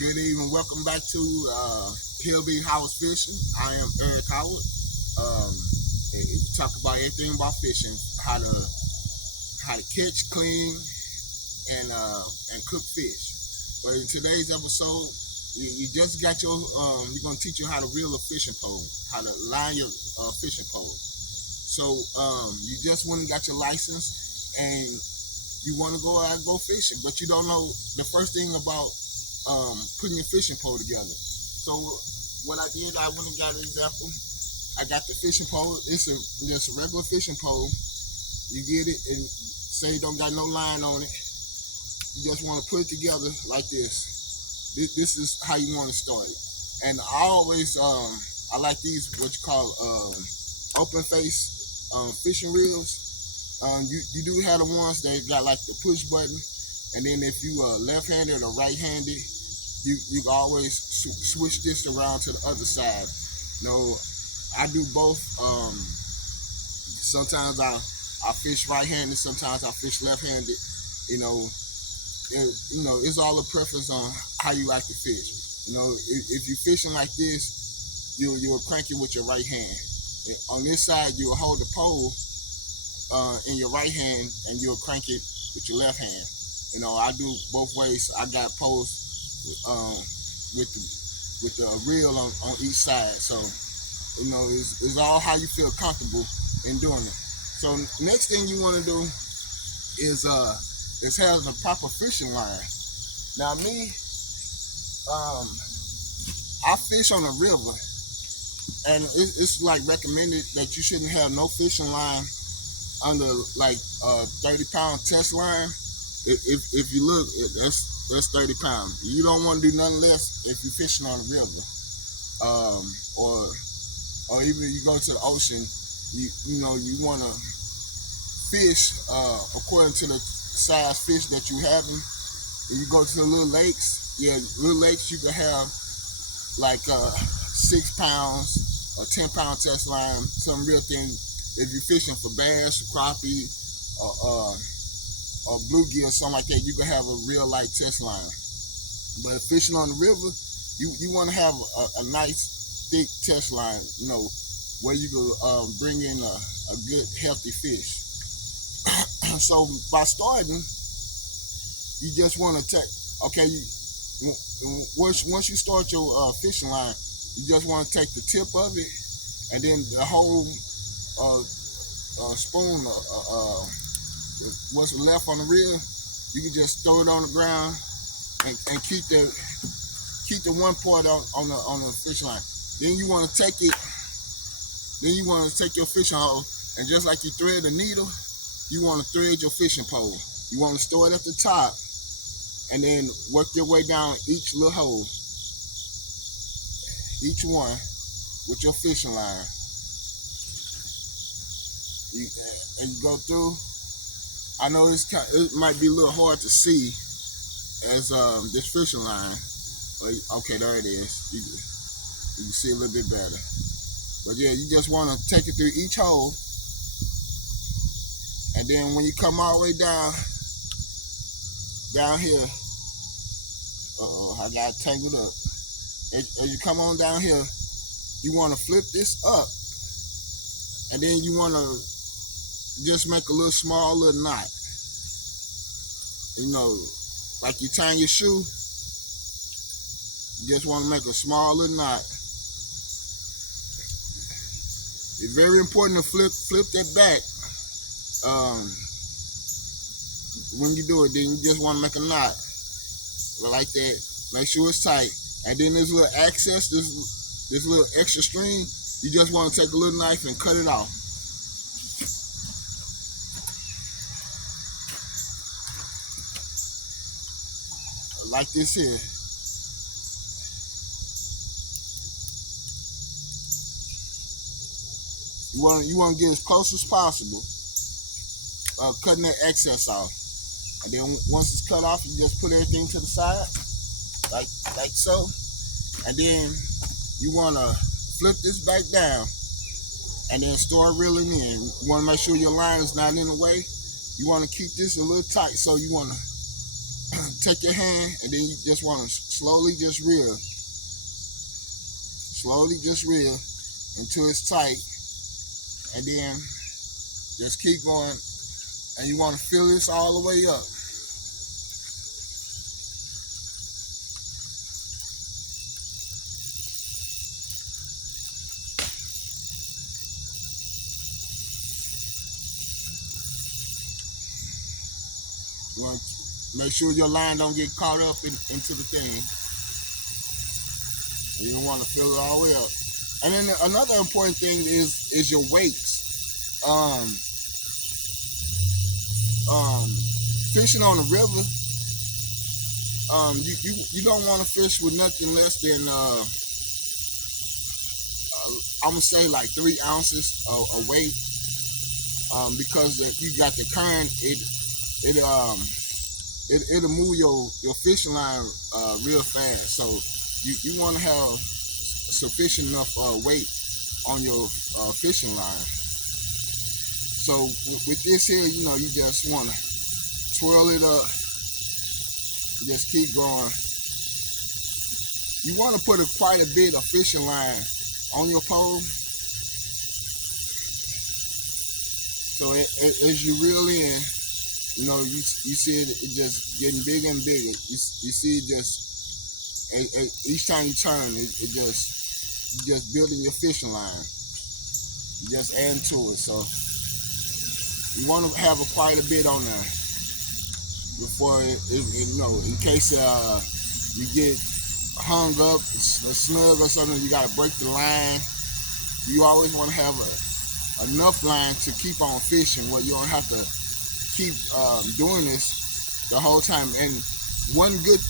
Good evening. Welcome back to Hillbilly Howard's Fishing. I am Eric Howard. Um, we talk about everything about fishing, how to catch, clean, and cook fish. But in today's episode, you just got your we're gonna teach you how to reel a fishing pole, how to line your fishing pole. So you just went and got your license, and you want to go out and go fishing, but you don't know the first thing about putting your fishing pole together. So what I did, I went and got an example. I got the fishing pole. It's just a regular fishing pole. You get it and say it don't got no line on it. You just want to put it together like this. This is how you want to start it. And I always I like these what you call open face fishing reels. You do have the ones that got like the push button, and then if you left-handed or right-handed, you can always switch this around to the other side. You know, I do both. Sometimes I fish right-handed, sometimes I fish left-handed. You know, it's all a preference on how you like to fish. You know, if you're fishing like this, you'll crank it with your right hand. On this side, you'll hold the pole in your right hand, and you'll crank it with your left hand. You know, I do both ways. I got poles with the reel on each side. So, you know, it's all how you feel comfortable in doing it. So next thing you want to do is have the proper fishing line. Now me, I fish on a river, and it's like recommended that you shouldn't have no fishing line under like 30-pound test line. If you look, that's 30 pounds. You don't want to do nothing less if you're fishing on a river, or even if you go to the ocean. You know you want to fish according to the size fish that you having. If you go to the little lakes, little lakes you can have like 6 pounds or 10-pound test line, some real thin. If you're fishing for bass, crappie, or bluegill, something like that, you can have a real light test line. But if fishing on the river, you want to have a nice thick test line, you know, where you can bring in a good healthy fish. So by starting, you just want to take, once you start your fishing line, you just want to take the tip of it, and then the whole spoon, what's left on the reel, you can just throw it on the ground and keep the one part on the fish line. Then you want to take it. Then you want to take your fishing hole, and just like you thread a needle, you want to thread your fishing pole. You want to store it at the top, and then work your way down each little hole, each one, with your fishing line. And you go through. I know it might be a little hard to see as this fishing line. Okay, there it is. You can see a little bit better. But yeah, you just want to take it through each hole, and then when you come all the way down here, I got tangled up. As you come on down here, you want to flip this up, and then you want to just make a small little knot. You know, like you tying your shoe, you just want to make a small little knot. It's very important to flip that back. When you do it, then you just want to make a knot like that. Make sure it's tight, and then this little excess, this little extra string, you just want to take a little knife and cut it off. Like this here. You want to get as close as possible, cutting that excess off. And then once it's cut off, you just put everything to the side, like so. And then you want to flip this back down, and then start reeling in. You want to make sure your line is not in the way. You want to keep this a little tight, so you want to take your hand and then you just want to slowly just reel until it's tight, and then just keep going, and you want to fill this all the way up. You want to make sure your line don't get caught up into the thing. You don't want to fill it all the way up. And then another important thing is your weights. Fishing on the river, you don't want to fish with nothing less than I'm gonna say like 3 ounces of weight, because you got the current, it'll move your fishing line real fast. So you want to have sufficient enough weight on your fishing line. So with this here, you just want to twirl it up, just keep going. You want to put quite a bit of fishing line on your pole, so as you reel in, you see it just getting bigger and bigger. You see it just each time you turn, it just building your fishing line. You just adding to it. So you want to have quite a bit on there before in case you get hung up, snug or something, you got to break the line. You always want to have enough line to keep on fishing, where you don't have to keep doing this the whole time. And one good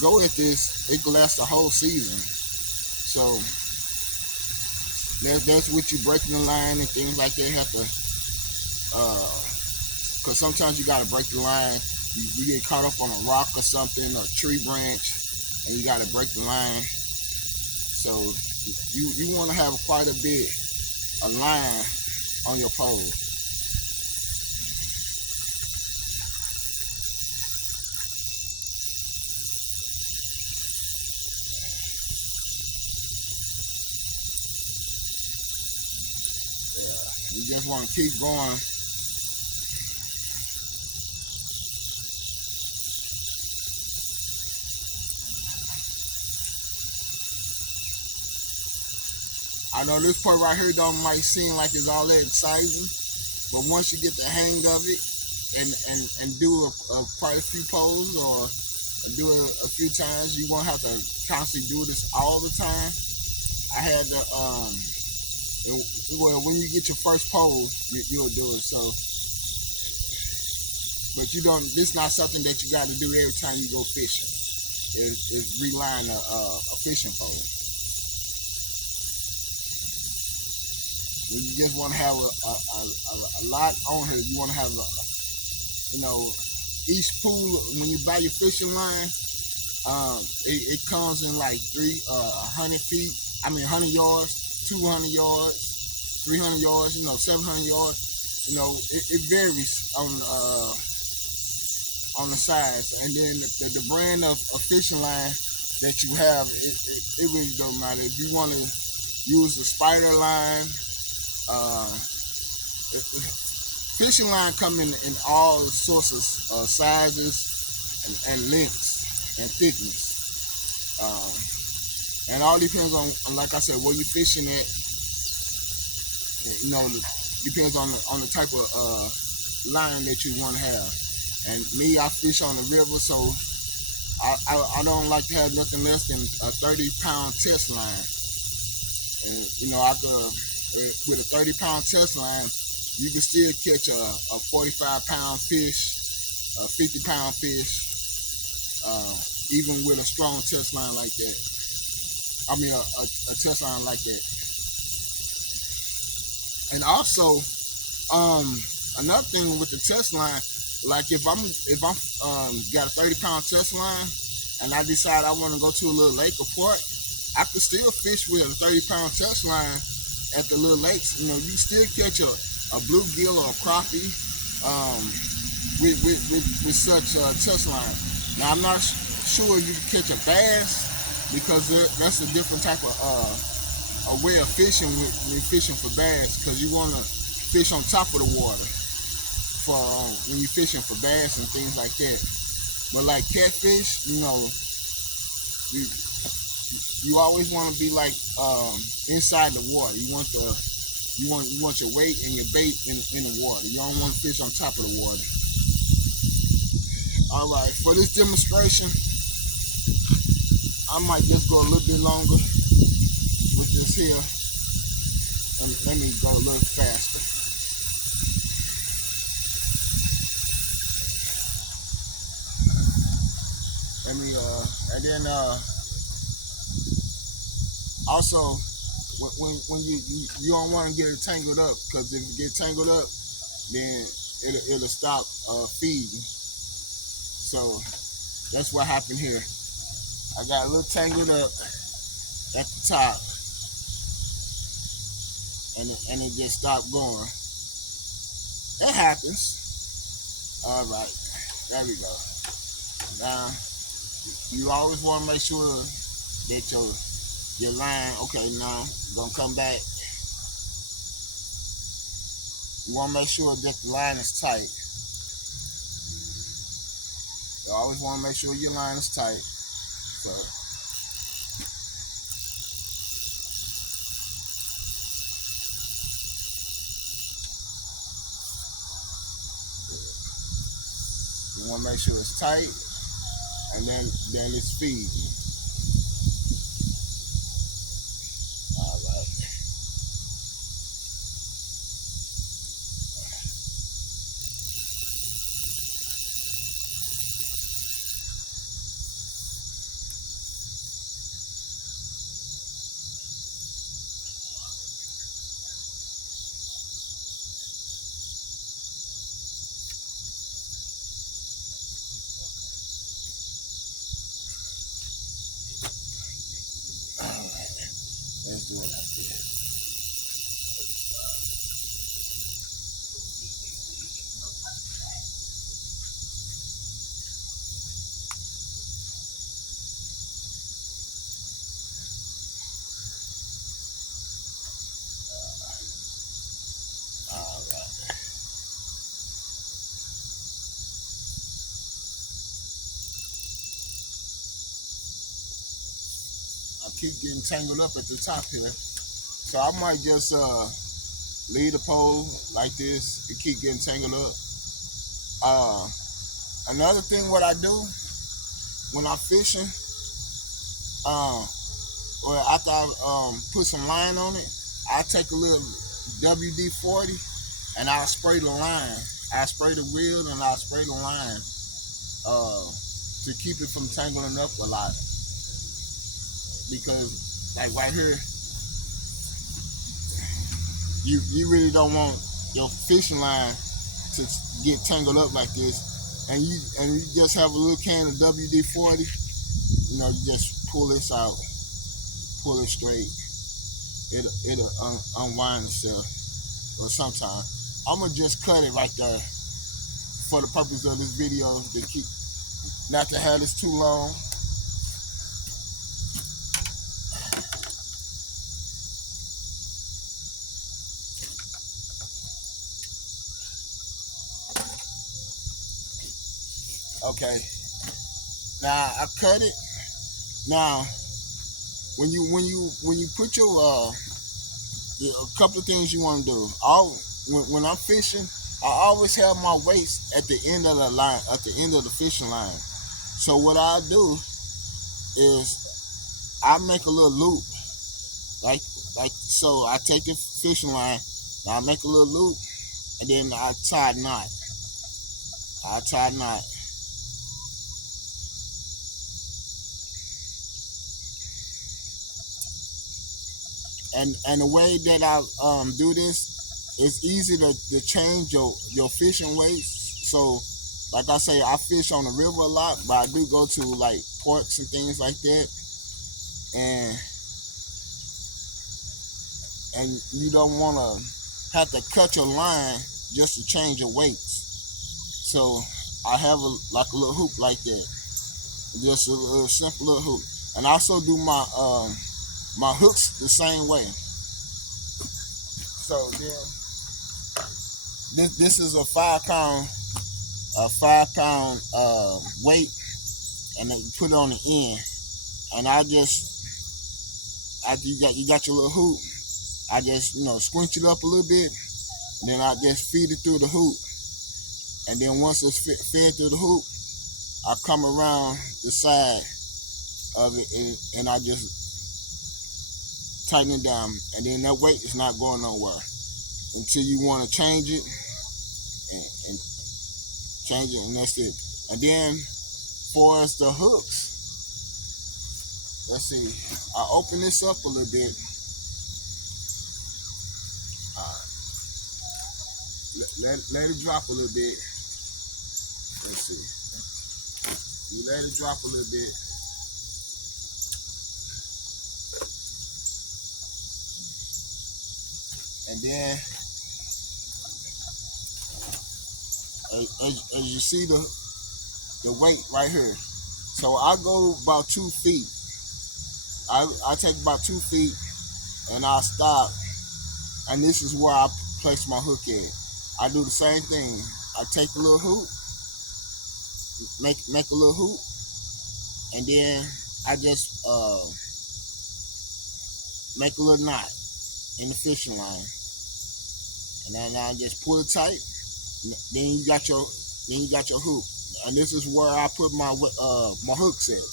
go at this, it can last the whole season. So that's what you breaking the line and things like that. Have to, because sometimes you got to break the line. You get caught up on a rock or something, or a tree branch, and you got to break the line. So you want to have quite a bit of line on your pole. Yeah, you just want to keep going. I know this part right here might seem like it's all that exciting, but once you get the hang of it and do quite a few poles, or do it a few times, you won't have to constantly do this all the time. I had to, when you get your first pole, you'll do it. So, but you don't. This is not something that you got to do every time you go fishing. It's reline a fishing pole. When you just want to have a lot on here, you want to have each pool, when you buy your fishing line, it comes in like 100 feet. 100 yards, 200 yards, 300 yards, 700 yards. It varies on the size, and then the brand of fishing line that you have, it really don't matter. If you want to use the spider line, fishing line come in all sorts of sizes and lengths and thickness, and all depends on, like I said, where you're fishing at. Depends on the type of line that you want to have. And me, I fish on the river, so I don't like to have nothing less than a 30-pound test line. And I could, with a 30-pound test line, you can still catch a 45-pound fish, a 50-pound fish, even with a strong test line like that. A test line like that. And also, another thing with the test line, like if I'm got a 30-pound test line and I decide I want to go to a little lake or park, I could still fish with a 30-pound test line at the little lakes. You still catch a bluegill or a crappie, um, with such touch line. Now I'm not sure you can catch a bass because that's a different type of a way of fishing when you're fishing for bass, because you want to fish on top of the water for when you're fishing for bass and things like that. But like catfish, you you always want to be like inside the water. You want your weight and your bait in the water. You don't want to fish on top of the water. All right, for this demonstration, I might just go a little bit longer with this here, and let me go a little faster. Let me and then also when you don't want to get it tangled up, because if you get tangled up, then it'll stop feeding. So that's what happened here. I got a little tangled up at the top, and it just stopped going. It happens. All right, there we go. Now you always want to make sure that your line. Okay, now gonna come back. You want to make sure that the line is tight. You always want to make sure your line is tight. So you want to make sure it's tight, and then it's feeding. All right. Let's do it like this. All right. I keep getting tangled up at the top here, so I might just leave the pole like this and keep getting tangled up. Another thing, what I do when I'm fishing, uh, or after I put some line on it, I take a little WD-40 and I'll spray the line. I spray the reel and I'll spray the line to keep it from tangling up a lot. Because like right here, you really don't want your fishing line to get tangled up like this, and you just have a little can of WD-40. You just pull this out, pull it straight. It'll unwind itself. Or sometimes I'm gonna just cut it right there for the purpose of this video, to keep not to have this too long. Okay, now I cut it. Now when you put your a couple of things you want to do. When I'm fishing, I always have my weights at the end of the line, at the end of the fishing line. So what I do is I make a little loop, like so. I take the fishing line, and I make a little loop, and then I tie a knot. I tie a knot. And the way that I do this, it's easy to change your fishing weights. So like I say, I fish on the river a lot, but I do go to like ports and things like that, and you don't want to have to cut your line just to change your weights. So I have like a little hoop like that, just a little simple little hoop. And I also do my hooks the same way. So then this is a 5 pound weight, and then you put it on the end. And after you got your little hoop, I just squinch it up a little bit, and then I just feed it through the hoop. And then once it's fed through the hoop, I come around the side of it, and I just tighten it down. And then that weight is not going nowhere until you want to change it, and change it, and that's it. And then for as the hooks, let's see, I open this up a little bit. Let it drop a little bit. Let's see. You let it drop a little bit. And then, as you see the weight right here. So I go about 2 feet. I take about 2 feet, and I stop. And this is where I place my hook at. I do the same thing. I take a little hoop, make a little hoop, and then I just make a little knot in the fishing line, and then I just pull it tight. Then you got your hoop, and this is where I put my hooks at.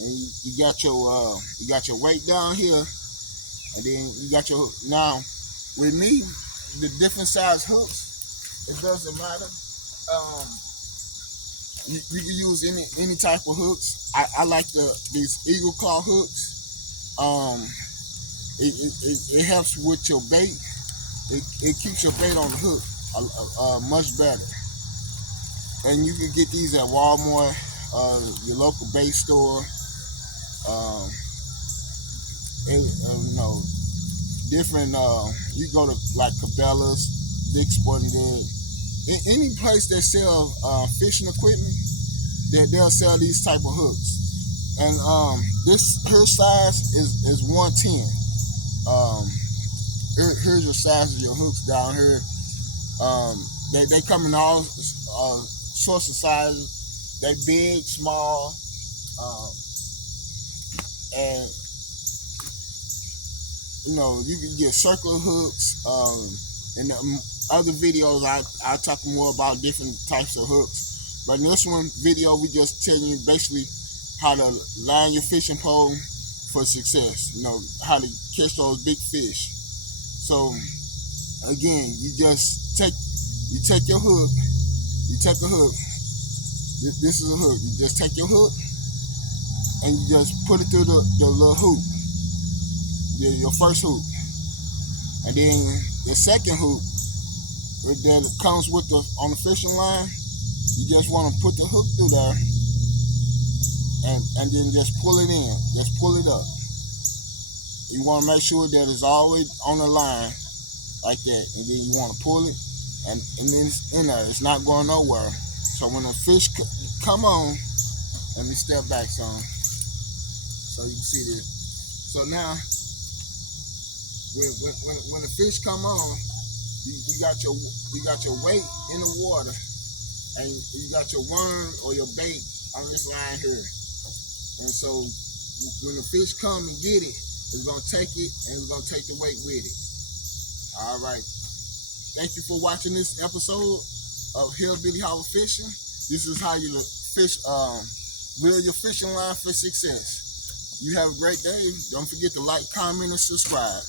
And you got your weight down here, and then you got your hook. Now, with me, the different size hooks, it doesn't matter. You can use any type of hooks. I like these eagle claw hooks. It helps with your bait. It keeps your bait on the hook much better. And you can get these at Walmart, your local bait store. Different. You go to like Cabela's, Dick's Sporting Goods, any place that sell fishing equipment, they'll sell these type of hooks. And this her size is 110. Here's your size of your hooks down here. They come in all sorts of sizes. They big, small, and you can get circular hooks. In the other videos, I talk more about different types of hooks. But in this video, we just tell you basically how to line your fishing pole for success. How to catch those big fish. So again, you take your hook. You take a hook. This is a hook. You just take your hook and you just put it through the little hoop. Your first hoop, and then the second hoop that comes with on the fishing line. You just want to put the hook through there, and then just pull it in. Just pull it up. You want to make sure that it's always on the line like that, and then you want to pull it, and then it's in there. It's not going nowhere. So when the fish come on, let me step back some so you can see this. So now, when the fish come on, you got your weight in the water, and you got your worm or your bait on this line here. And so when the fish come and get it, it's gonna take it, and it's gonna take the weight with it. All right. Thank you for watching this episode of Hillbilly Holler Fishing. This is how you fish, build your fishing line for success. You have a great day. Don't forget to like, comment, and subscribe.